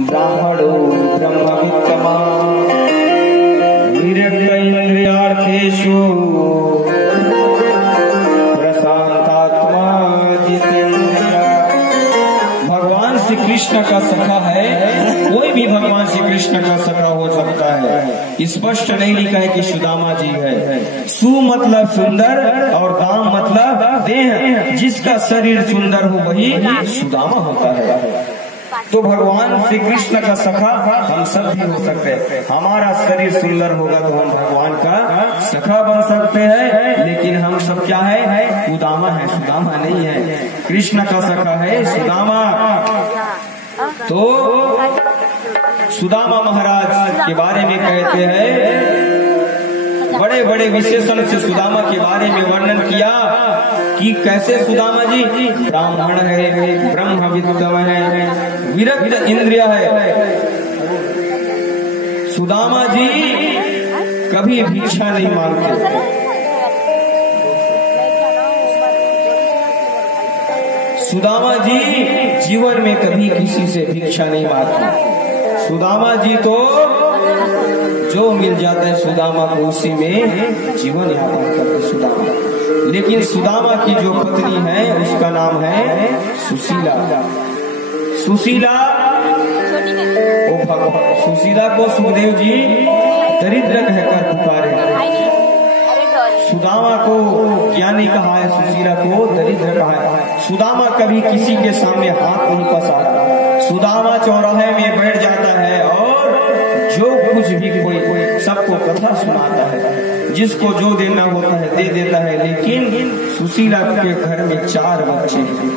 ब्राह्मणो ब्रह्मवित्तमा विरक्त इंद्रियार्थेषु प्रशांतात्मा जितेन्द्र। भगवान श्री कृष्ण का सखा है, कोई भी भगवान श्री कृष्ण का सखा हो सकता है। स्पष्ट नहीं लिखा है कि सुदामा जी है। सु मतलब सुंदर और दाम मतलब देह। जिसका शरीर सुंदर हो वही सुदामा होता है। तो भगवान श्री कृष्ण का सखा हम सब भी हो सकते हैं। हमारा शरीर सुंदर होगा तो हम भगवान का सखा बन सकते हैं। लेकिन हम सब क्या है? उदामा है, सुदामा नहीं है। कृष्ण का सखा है सुदामा। तो सुदामा महाराज के बारे में कहते हैं, बड़े बड़े विशेषण से सुदामा के बारे में वर्णन किया कि कैसे सुदामा जी ब्राह्मण है, ब्रह्मविद्म है, विरक्त इंद्रिय है। सुदामा जी कभी भिक्षा नहीं मांगते। सुदामा जी जीवन में कभी किसी से भिक्षा नहीं मांगते। सुदामा जी तो जो मिल जाता है सुदामा को उसी में जीवन यापन करते सुदामा। लेकिन सुदामा की जो पत्नी है उसका नाम है सुशीला। सुशीला सुशीला को सुखदेव जी दरिद्र कहकर पुकारे। सुदामा को ज्ञानी कहा है, सुशीला को दरिद्र कहा है। सुदामा कभी किसी के सामने हाथ नहीं पसारता। सुदामा चौराहे में बैठ जाता है और जो कुछ भी कोई सबको कथा सुनाता है। जिसको जो देना होता है दे देता है। लेकिन सुशीला के घर में 4 बच्चे हैं।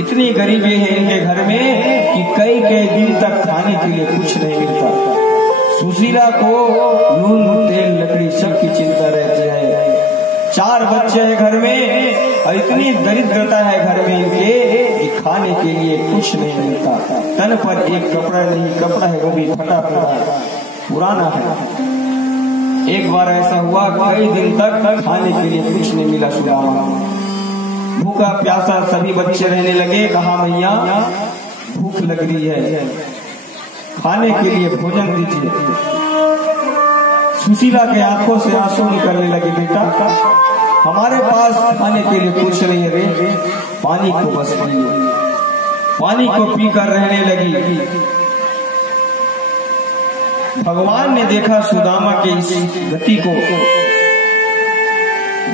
इतनी गरीबी है इनके घर में कि कई दिन तक खाने के लिए कुछ नहीं मिलता। सुशीला को नून तेल लकड़ी सबकी चिंता रहती है। 4 बच्चे हैं घर में और इतनी दरिद्रता है घर में इनके कि खाने के लिए कुछ नहीं मिलता। तन पर एक कपड़ा नहीं, कपड़ा है वो भी फटा फटा पुराना है। एक बार ऐसा हुआ कई दिन तक खाने के लिए कुछ नहीं मिला। सुदामा भूखा प्यासा सभी बच्चे रहने लगे। कहा मैया भूख लग रही है, खाने के लिए भोजन दीजिए। सुशीला के आंखों से आंसू निकलने लगे। बेटा हमारे पास खाने के लिए कुछ नहीं है रे, पानी को बस पिए। पानी को पीकर रहने लगी। भगवान ने देखा सुदामा के इस गति को,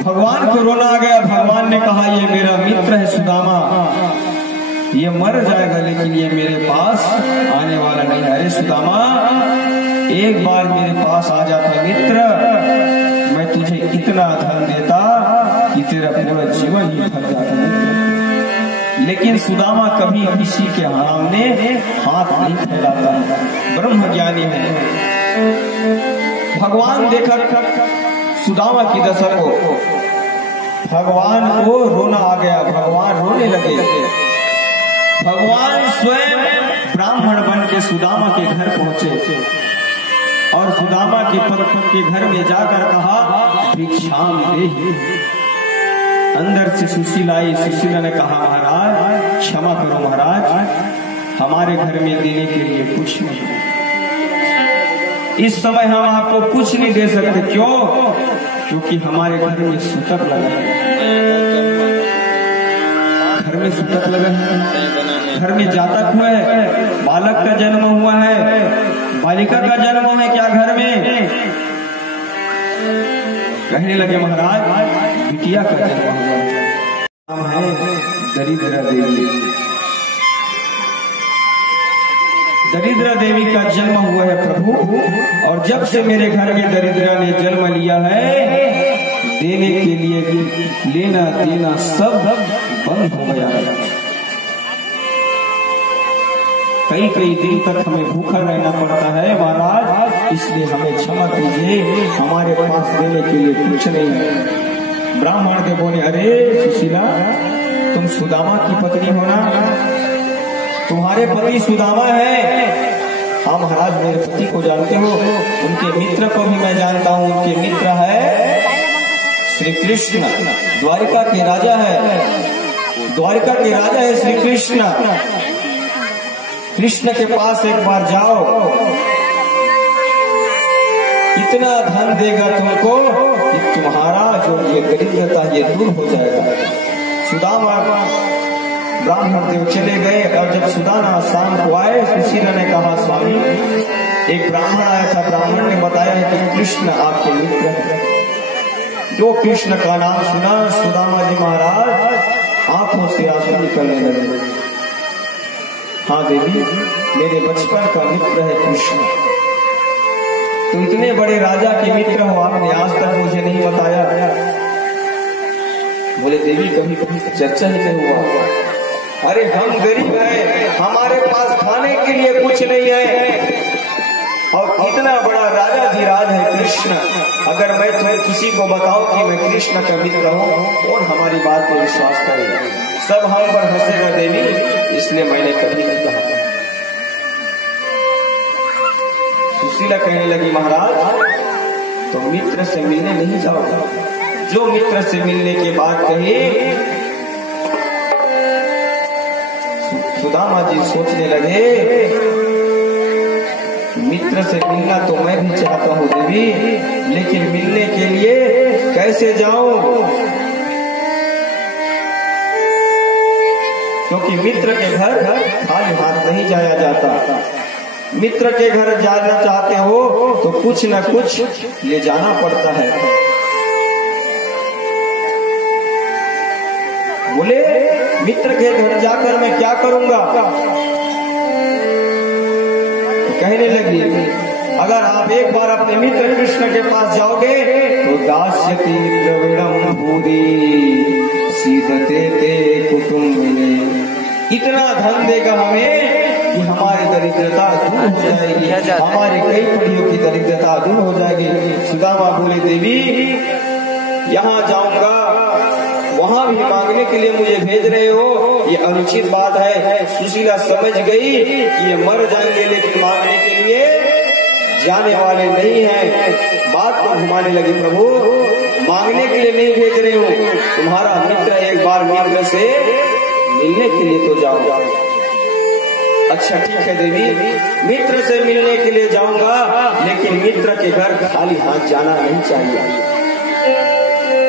भगवान को रोना आ गया। भगवान ने कहा ये मेरा मित्र है सुदामा, ये मर जाएगा लेकिन ये मेरे पास आने वाला नहीं है। अरे सुदामा एक बार मेरे पास आ जाता मित्र, मैं तुझे इतना धन देता कि तेरा पूरा जीवन ही भर जाता मित्र। लेकिन सुदामा कभी किसी के सामने हाथ नहीं फैलाता, ब्रह्म ज्ञानी है। भगवान देखा सुदामा की दशा को, भगवान को रोना आ गया। भगवान रोने लगे। भगवान स्वयं ब्राह्मण बन के सुदामा के घर पहुंचे और सुदामा के पत्नी के घर में जाकर कहा भिक्षाम देहि। अंदर से सुशीला आई। सुशीला ने कहा महाराज क्षमा करो महाराज, हमारे घर में देने के लिए कुछ नहीं, इस समय हम आपको कुछ नहीं दे सकते। क्यों? क्योंकि हमारे घर में सूतक लगा है। घर में सूतक लगा है, घर में जातक हुआ है, बालक का जन्म हुआ है, बालिका का जन्म है क्या घर में? कहने लगे महाराज बिटिया का जन्म हुआ है, नाम है दरिद्रा देवी। दरिद्रा देवी का जन्म हुआ है प्रभु, और जब से मेरे घर में दरिद्रा ने जन्म लिया है देने के लिए लेना देना सब बंद हो गया है। कई दिन तक हमें भूखा रहना पड़ता है महाराज, इसलिए हमें क्षमा कीजिए, हमारे पास देने के लिए कुछ नहीं है। ब्राह्मण देव बोले अरे सुशीला तुम सुदामा की पत्नी हो ना, तुम्हारे पति सुदामा है। हाँ महाराज मेरे पति को जानते हो, उनके मित्र को भी मैं जानता हूँ। उनके मित्र है श्री कृष्ण, द्वारिका के राजा है, द्वारिका के राजा है श्री कृष्ण। कृष्ण के पास एक बार जाओ, इतना धन देगा तुमको कि तुम्हारा जो ये दरिद्रता ये दूर हो जाएगा। सुदामा ब्राह्मण देव चले गए और जब सुदामा शाम को आए, सुशीला ने कहा स्वामी एक ब्राह्मण आया था, ब्राह्मण ने बताया है कि कृष्ण आपके मित्र हैं। जो कृष्ण का नाम सुना सुदामा जी महाराज आंखों से आंसू निकलने लगे। हाँ देवी, मेरे बचपन का मित्र है कृष्ण। तो इतने बड़े राजा के मित्र हो, आपने आज तक मुझे नहीं बताया। बोले देवी कभी कभी चर्चा ही नहीं हुआ। अरे हम गरीब हैं, हमारे पास खाने के लिए कुछ नहीं है, और इतना बड़ा राजा धीराज है कृष्ण। अगर मैं तुम्हें किसी को बताऊं कि मैं कृष्ण का मित्र हूं, कौन हमारी बात पर विश्वास करेगा? सब हम पर हंसेगा देवी, इसलिए मैंने कभी नहीं कहा। सुशीला कहने लगी महाराज तो मित्र से मिलने नहीं जाओगा। जो मित्र से मिलने के बाद कहे, सुदामा जी सोचने लगे मित्र से मिलना तो मैं भी चाहता हूँ देवी, लेकिन मिलने के लिए कैसे जाऊं? क्योंकि मित्र के घर खाली हाथ नहीं जाया जाता। मित्र के घर जाना चाहते हो तो कुछ न कुछ ले जाना पड़ता है। बोले मित्र के घर जाकर मैं क्या करूंगा? कहने लगी अगर आप एक बार अपने मित्र कृष्ण के पास जाओगे तो दास्यति द्रविड़म भूरि सीदते ते कुटुंबिने, इतना धन देगा हमें कि हमारी दरिद्रता दूर हो जाएगी, हमारे कई पीढ़ियों की दरिद्रता दूर हो जाएगी। सुदामा बोले देवी यहाँ जाऊंगा, वहां भी मांगने के लिए मुझे भेज रहे हो, ये अनुचित बात है। सुशीला समझ गई कि ये मर जाएंगे लेकिन मांगने के लिए जाने वाले नहीं हैं। बात को घुमाने लगी, प्रभु मांगने के लिए नहीं भेज रहे हो, तुम्हारा मित्र एक बार मित्र से मिलने के लिए तो जाओ। अच्छा ठीक है देवी, मित्र से मिलने के लिए जाऊंगा, लेकिन मित्र के घर खाली हाथ जाना नहीं चाहिए,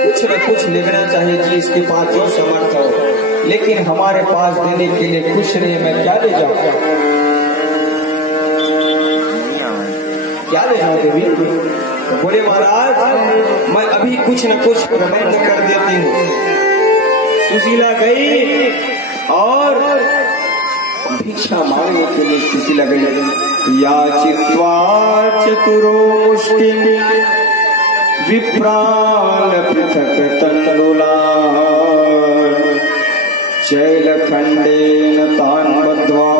कुछ न कुछ लेना चाहिए जी, इसके पास जो समर्थ हो। लेकिन हमारे पास देने के लिए कुछ नहीं, मैं क्या ले जाऊं? क्या ले जाऊं देवी? तो बोले महाराज मैं अभी कुछ न कुछ प्रबंध कर देती हूँ। सुशीला गई और भिक्षा मांगने के लिए सुशीला गई। याचित्वा चतुरो मुष्टि विप्रान पृथक तंडुला शैलखंडेन तान् बद्ध्वा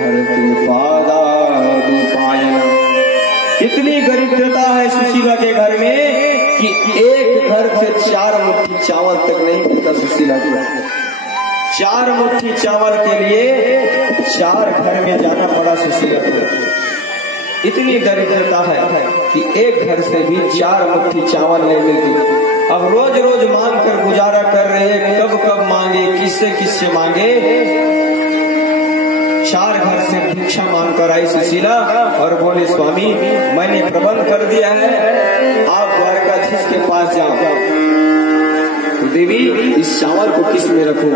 भर्तृपादादुपायन। इतनी दरिद्रता है सुशीला के घर में कि एक घर से 4 मुट्ठी चावल तक नहीं मिलता सुशीला के घर। 4 मुट्ठी चावल के लिए 4 घर में जाना पड़ा सुशीला को। इतनी दरिद्रता है कि एक घर से भी 4 मुट्ठी चावल नहीं मिलती। अब रोज रोज मांग कर गुजारा कर रहे हैं, कब कब मांगे, किससे किससे मांगे। 4 घर से भिक्षा मांग कर आई सुशीला और बोले स्वामी मैंने प्रबंध कर दिया है, आप द्वारकाधीश के पास जाओ। तो देवी इस चावल को किस में रखूं?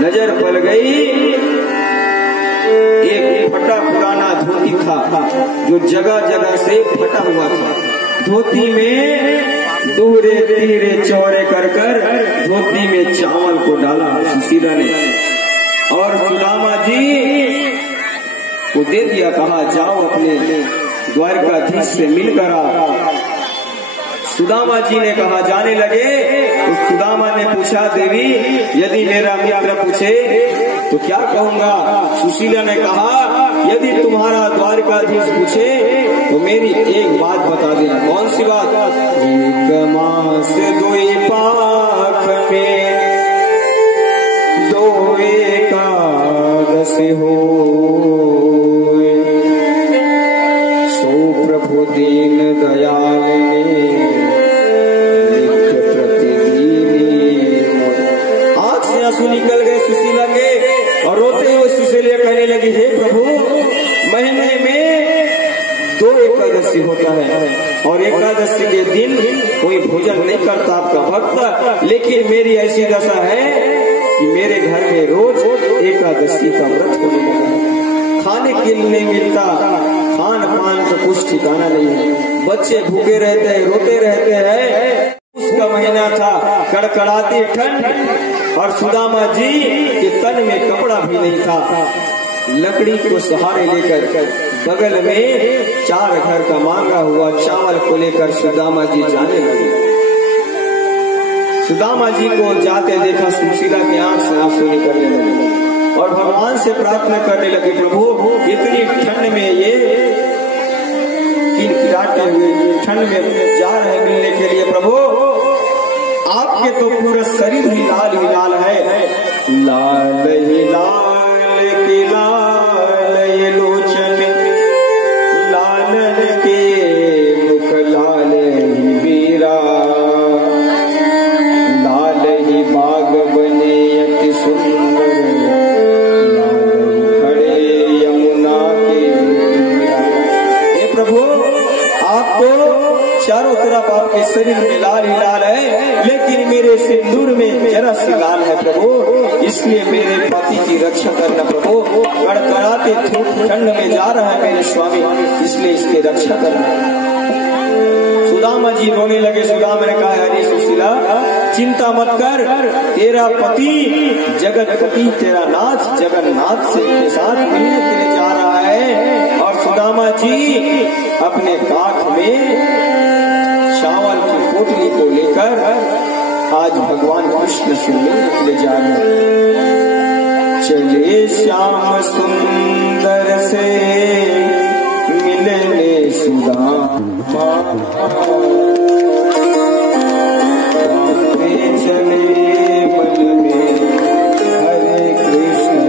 नजर पड़ गई एक फटा पुराना धोती था जो जगह जगह से फटा हुआ था। धोती में दूरे तीरे चौड़े कर धोती में चावल को डाला सुशीला ने और सुदामा जी को दे दिया। कहा जाओ अपने द्वारकाधीश से मिलकर आओ। सुदामा जी ने कहा जाने लगे। तो सुदामा ने पूछा देवी यदि मेरा मित्र पूछे तो क्या कहूंगा? सुशीला ने कहा यदि तुम्हारा द्वारकाधीश पूछे तो मेरी एक बात बता देना। कौन सी बात? एक मास 2 पाख में 2 एकादशी हो, सो प्रभु दीन दयाल आंख से आंसू निकल गए सुशीला के और रोते हुए के लिए कहने लगी, हे प्रभु, महीने में 2 एकादशी होता है और एकादशी के दिन कोई भोजन नहीं करता आपका भक्त, लेकिन मेरी ऐसी दशा है कि मेरे घर में रोज एकादशी का व्रत होने लगा है। खाने के लिए नहीं मिलता, खान पान का कुछ ठिकाना नहीं है, बच्चे भूखे रहते हैं, रोते रहते हैं। उसका महीना था, कड़कड़ाती ठंड और सुदामा जी के तन में कपड़ा भी नहीं था। लकड़ी को सहारे लेकर बगल में 4 घर का मांगा हुआ चावल को लेकर सुदामा जी जाने लगे। सुदामा जी को जाते देखा, सुशीला की आंख से आंसू निकलने लगे और भगवान से प्रार्थना करने लगे, प्रभु इतनी ठंड में ये किलकिलाते हुए ठंड में जा रहे मिलने के लिए, प्रभु आपके तो पूरा शरीर ही लाल है, लाल ही लाल की लाल ये लोचन, लालन के मुख लाल ही वीरा, लाल ही बाग बने अति सुंदर, खड़े यमुना के। हे प्रभु, आपको चारों तरफ आपके शरीर में लाल ही लाल है, लेकिन मेरे सिंदूर में जरा सी लाल है प्रभु, इसलिए मेरे पति की रक्षा करना प्रभु। कड़कड़ाते धूप ठंड में जा रहा है मेरे स्वामी, इसलिए इसकी रक्षा करना। सुदामा जी रोने लगे। सुदामा ने कहा, अरे सुशीला चिंता मत कर, तेरा पति जगतपति तेरा नाथ जगन्नाथ से के साथ मिलने के लिए जा रहा है। और सुदामा जी अपने काख में चावल की पोटली को लेकर आज भगवान कृष्ण से मिलने के लिए जा रहे हैं। चले श्याम सुंदर से मिलने सुदामा, चले मन में हरे कृष्ण,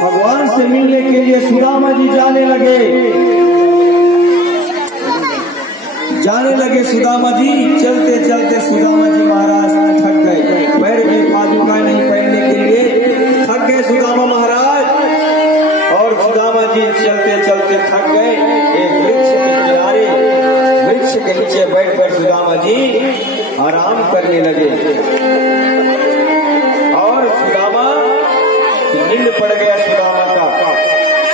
भगवान से मिलने के लिए सुदामा जी जाने लगे। सुदामा जी चलते चलते सुदामा जी महाराज थक गए, पैर में पादुका नहीं पहनने के लिए थक गए सुदामा महाराज। और सुदामा जी चलते चलते थक गए, एक वृक्ष के किनारे वृक्ष के नीचे बैठकर सुदामा जी आराम करने लगे। और सुदामा नींद पड़ गया सुदामा का।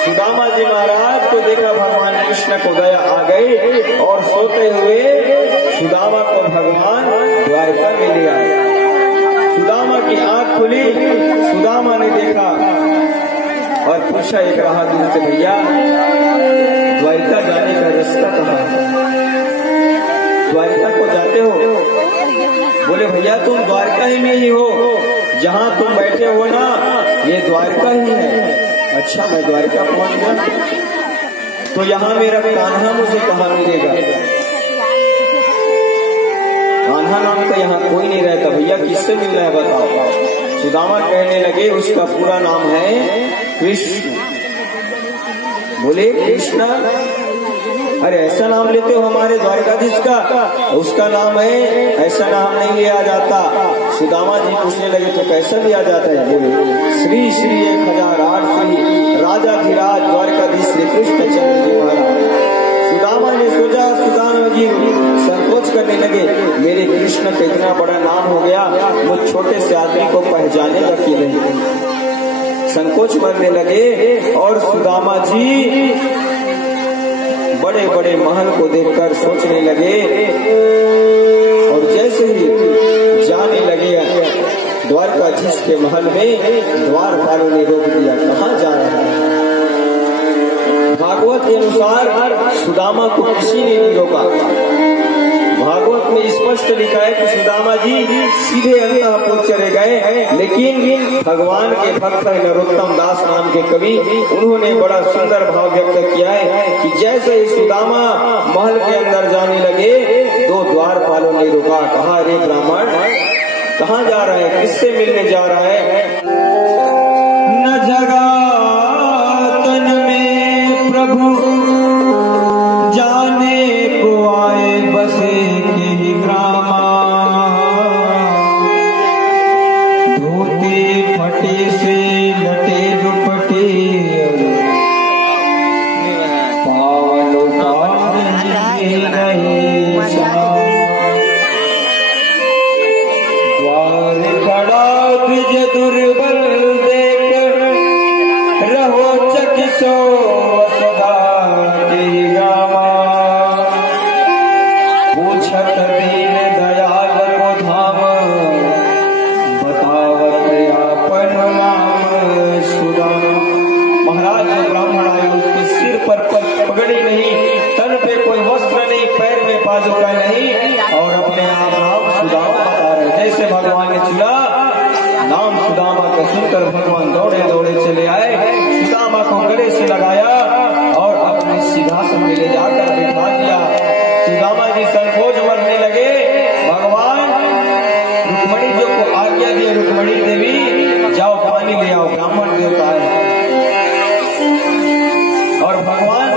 सुदामा जी महाराज को देखा भगवान कृष्ण को दया आ गई और सोते हुए सुदामा को भगवान द्वारका में ले आए। सुदामा की आंख खुली, सुदामा ने देखा और पूछा एक बहादुर से, भैया द्वारका जाने का रास्ता कहाँ है? द्वारका को जाते हो? बोले भैया तुम द्वारका ही में ही हो, जहाँ तुम बैठे हो ना ये द्वारका ही है। अच्छा मैं द्वारका पहुंच गया, तो यहाँ मेरा कान्हा मुझे कहाँ मिलेगा? कान्हा नाम का यहाँ कोई नहीं रहता, भैया किससे मिल रहा है बताओ। सुदामा कहने लगे उसका पूरा नाम है कृष्ण। बोले कृष्ण? अरे ऐसा नाम लेते हो हमारे द्वारकाधीश का, उसका नाम है, ऐसा नाम नहीं लिया जाता। सुदामा जी पूछने लगे तो कैसा लिया जाता है? बोले श्री श्री 1008 श्री राजाधिराज द्वारकाधीश श्री कृष्ण चंद्र जी महाराज। सुदामा ने सोचा, सुदामा जी संकोच करने लगे, मेरे कृष्ण का इतना बड़ा नाम हो गया, मुझ छोटे से आदमी को पहचानेगा कि नहीं। संकोच करने लगे और सुदामा जी बड़े बड़े महल को देखकर सोचने लगे और जैसे ही जाने लगे द्वारकाधीश के महल में द्वारपालों ने रोक दिया, कहाँ जा रहा है? भागवत के अनुसार सुदामा को किसी ने नहीं रोका। भागवत में स्पष्ट लिखा है कि सुदामा जी सीधे अंतःपुर चले गए, लेकिन भगवान के भक्त नरोत्तम दास नाम के कवि, उन्होंने बड़ा सुंदर भाव व्यक्त किया है कि जैसे ही सुदामा महल के अंदर जाने लगे, दो द्वारपालों ने रोका, कहा रे ब्राह्मण कहाँ जा रहा है, किससे मिलने जा रहा है? न जगातन में प्रभु जाने को आए बसे के ही ग्रामा, धोते फटे से लटे दुपटे पावलो द्वार खड़ा द्विज दुर्बल देख रहो चकिसो सदा के गामा, पूछत दीन दयाल को धाम बतावत आपन नाम सुदामा। महाराज ब्राह्मण आए, उसके सिर पर पगड़ी नहीं, तन पे कोई वस्त्र नहीं, पैर में पादुका नहीं, और अपने आप नाम सुदामा बता रहे। जैसे भगवान ने चुना नाम सुदामा को सुनकर भगवान दौड़े दौड़े चले आए, सुदामा को गले से लगाया और अपने सिंहासन में ले जाकर बिठा दिया। सुदामा जी संकोच मरने लगे। भगवान रुक्मणी जी को आज्ञा दी, रुक्मणी देवी जाओ पानी ले आओ, ब्राह्मण देवता है। और भगवान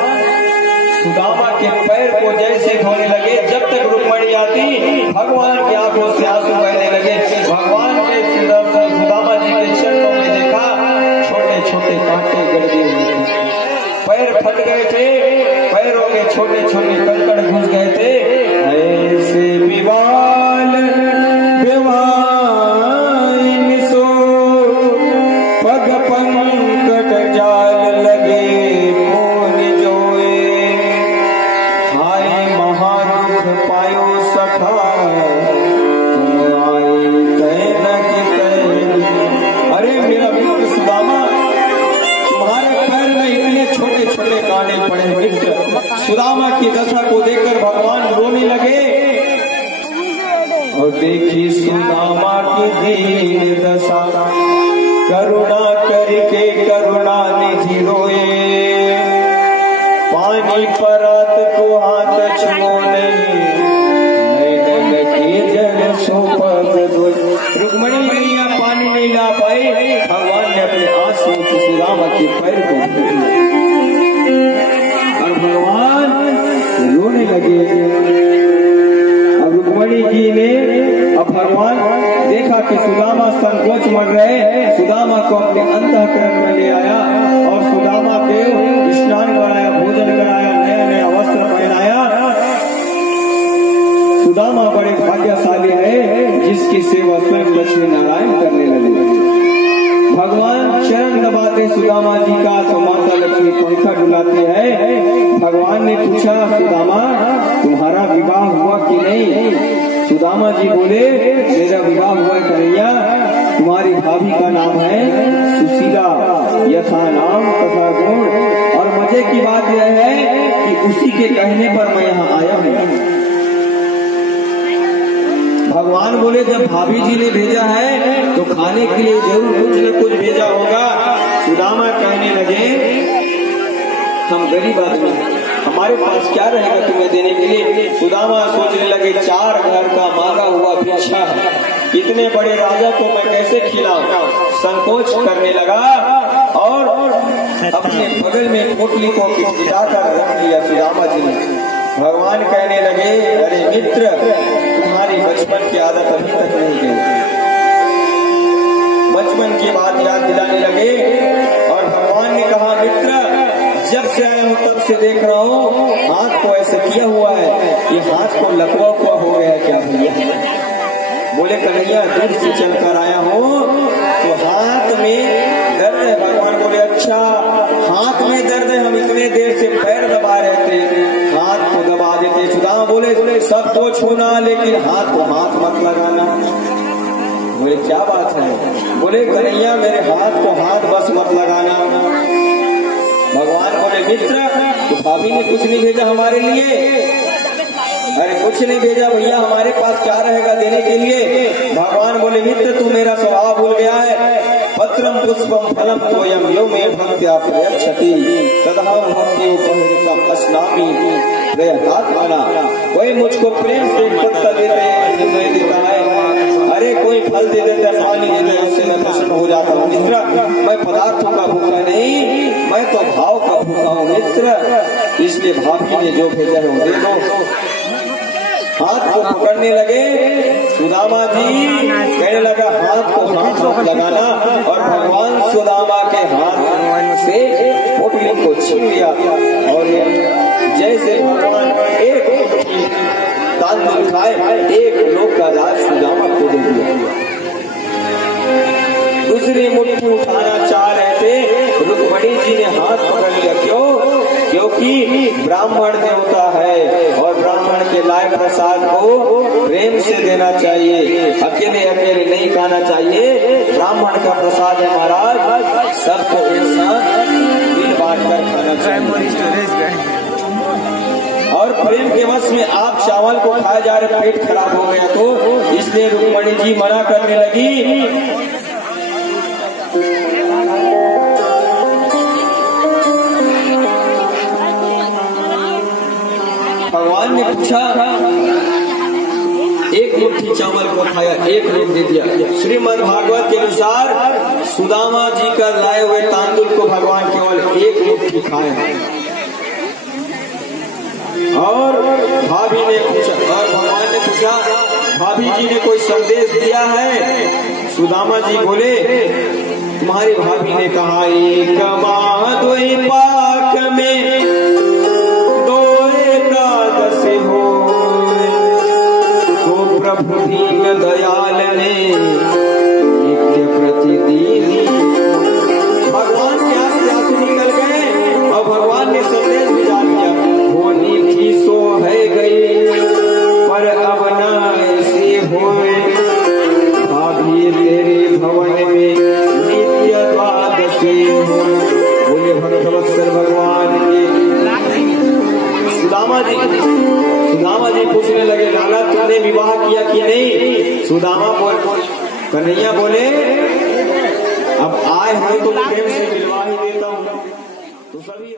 सुदामा के पैर को जैसे धोने लगे, जब तक रुक्मणी आती भगवान की आंखों से आंसू बहने लगे। भगवान के सुदामा जी के चरणों में देखा छोटे छोटे कांटे गड़े हुए थे, पैर फट गए थे, पैरों में छोटे छोटे कंकड़ घुस गए थे। ऐसे विवाल विवाइन सो पग पंकट जाल लगे कौन जोए, हाय महादुख पायो सखा तुम आए कहनक कह। अरे मेरा मित्र सुदामा, तुम्हारे पैर में इतने छोटे छोटे कांटे पड़े हुए। सुदामा की दशा को देखकर भगवान रोने लगे और देखी सुदामा की दीन दशा, करुणा करके करुणा निधि रोए, पानी परात को हाथ छुओ नहीं, जल सो पग धोए। रुक्मणी मैया पानी नहीं ला पाई, भगवान ने अपने आंसू से सुदामा के पैर को और भगवान रोने लगे। अब रुक्मणी जी ने, अब भगवान देखा कि सुदामा संकोच मर रहे, सुदामा को अपने अंतःकरण में ले आया और सुदामा के स्नान कराया, भोजन कराया, नया नया वस्त्र पहनाया। सुदामा बड़े भाग्यशाली है जिसकी सेवा स्वयं लक्ष्मी नारायण करने लगे। भगवान चरण दबाते सुदामा जी का तो माता लक्ष्मी पंखा डुलाती है। भगवान ने पूछा, सुदामा तुम्हारा विवाह हुआ कि नहीं? सुदामा जी बोले, मेरा विवाह हुआ कन्हैया, तुम्हारी भाभी का नाम है सुशीला, यथा नाम तथा गुण। और मजे की बात यह है कि उसी के कहने पर मैं यहाँ आया हूँ। भगवान बोले, जब भाभी जी ने भेजा है तो खाने के लिए जरूर कुछ न कुछ भेजा होगा। सुदामा कहने लगे, हम गरीब आदमी, हमारे पास क्या रहेगा तुम्हें देने के लिए? सुदामा सोचने लगे, 4 घर का मांगा हुआ भिक्षा है, इतने बड़े राजा को मैं कैसे खिलाऊं? संकोच करने लगा और अपने बगल में पोटली को गिराकर रख लिया सुदामा जी ने। भगवान कहने लगे, अरे मित्र, तुम्हारी बचपन की आदत अभी तक नहीं गई। बचपन की बात याद दिलाने लगे और भगवान ने कहा, मित्र, जब से आया हूँ तब से देख रहा हूँ हाथ को ऐसे किया हुआ है, ये हाथ को लकवा हुआ हो गया क्या भैया? बोले, कन्हैया, दूर से चलकर आया हूँ तो हाथ में दर्द है। भगवान बोले, अच्छा, हाथ में दर्द है, हम इतने देर से पैर दबा रहे थे, हाथ को दबा देते। सुदामा बोले, सब तो छूना लेकिन हाथ को हाथ मत लगाना। बोले, क्या बात है? बोले, कन्हैया, मेरे हाथ को हाथ बस मत लगाना। भगवान बोले, मित्र, तो भाभी ने कुछ नहीं भेजा हमारे लिए? अरे कुछ नहीं भेजा भैया, हमारे पास क्या रहेगा देने के लिए? भगवान बोले, मित्र, तू मेरा स्वभाव भूल गया है। पत्रम पुष्पम फलम तोयम यो मे भक्त्या प्रयच्छति तदहा भक्ति उपहृतम अस्नामि प्रयतात्मना। कोई मुझको प्रेम से पत्ता देते हैं, मैं देता है। अरे कोई फल दे देता है, पानी दे देता है, उससे मैं प्रसन्न हो जाता हूँ। मित्र, मैं पदार्थों का भूखा नहीं, मैं तो भाव का भूखा हूँ मित्र। इसलिए भाभी ने जो भेजा है वो दे दो। हाथ को पकड़ने लगे। सुदामा जी कहने लगा, हाथ को हाथ मत लगाना, और भगवान सुदामा के हाथ से पोटली को छीन लिया और जैसे भगवान एक तांदुल खाए, एक लोक का राज सुदामा को दे दिया। दूसरी मुट्ठी उठाना चाह रहे थे, रुक्मणी जी ने हाथ पकड़ लिया। क्यों? क्योंकि ब्राह्मण देवता है और ब्राह्मण के लाए प्रसाद को प्रेम से देना चाहिए, अकेले अकेले नहीं खाना चाहिए। ब्राह्मण का प्रसाद है महाराज, सबको एक साथ दिल बांट कर खाना चाहिए। और प्रेम के वश में आप चावल को खाए जा रहे, पेट खराब हो गया तो इसलिए रुक्मणी जी मना करने लगी। भगवान ने पूछा, एक मुट्ठी चावल को खाया, एक रोग दे दिया। श्रीमद् भागवत के अनुसार सुदामा जी का लाए हुए तांदुल को भगवान केवल एक मुट्ठी खाए। और भाभी ने पूछा, और भगवान ने पूछा, भाभी जी ने कोई संदेश दिया है? सुदामा जी बोले, तुम्हारी भाभी ने कहा, एक माह दोई पाक में दो एकादश हो, तो प्रभु दीन दयाल ने नित्य प्रतिदिन। भगवान के हाथ से आंसू निकल गए और भगवान ने संदेश भिजा दिया, होनी थी सो है गई, पर अब न ऐसे होए, भाभी तेरे भवन में नित्य द्वादशी हो। बोले भक्तवत्सल भगवान के। सुदामा जी पूछने लगे, लाला तुमने विवाह किया कि नहीं? सुदामा बोल, कन्हैया बोले, अब आए हो तो प्रेम से मिलवा ही देता हूँ। तो सभी